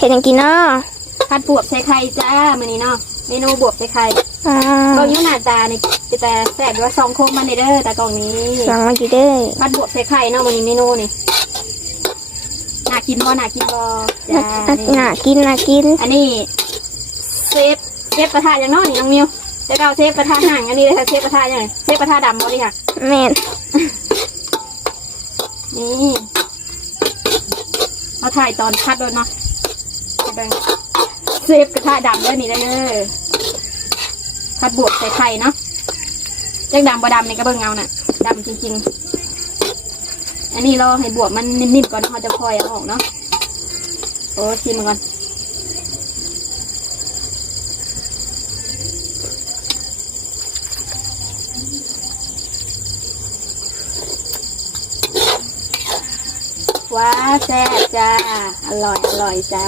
เห็ดหยังกินเนาะ ผัดบวบใส่ไข่จ้ามื้อนี้เนาะเมนูบวบใส่ไข่ อ่า ก็ยิ้มหน้าตานี่แต่แซ่บว่าซองโคมมันเด้อแต่กล่องนี้ สั่งมากี่เด้อ ผัดบวบใส่ไข่เนาะมื้อนี้เมนูนี่น่ากินบ่น่ากินบ่จ้านี่ น่ากินน่ากิน อันนี้เซฟกระทะอย่างเนาะนี่น้องมิวแต่เราเซฟกระทะห่างอันนี้เลยค่ะเซฟกระทะอย่างไรเซฟกระทะดำบ่นี่ค่ะ แม่น นี่เราถ่ายตอนพัดด้วยเนาะเซฟกระทะดำด้วยนี่เลยพัดบวกใส่ไข่เนาะแจ้งดำบ่ดำนี่ก็เบิ่งเงาน่ะดำจริงๆอันนี้เราให้บวกมันนิ่มๆก่อนเราจะค่อยเอาออกเนาะโอ้ชิมมันก่อนว้าแซ่บจ้าอร่อยจ้า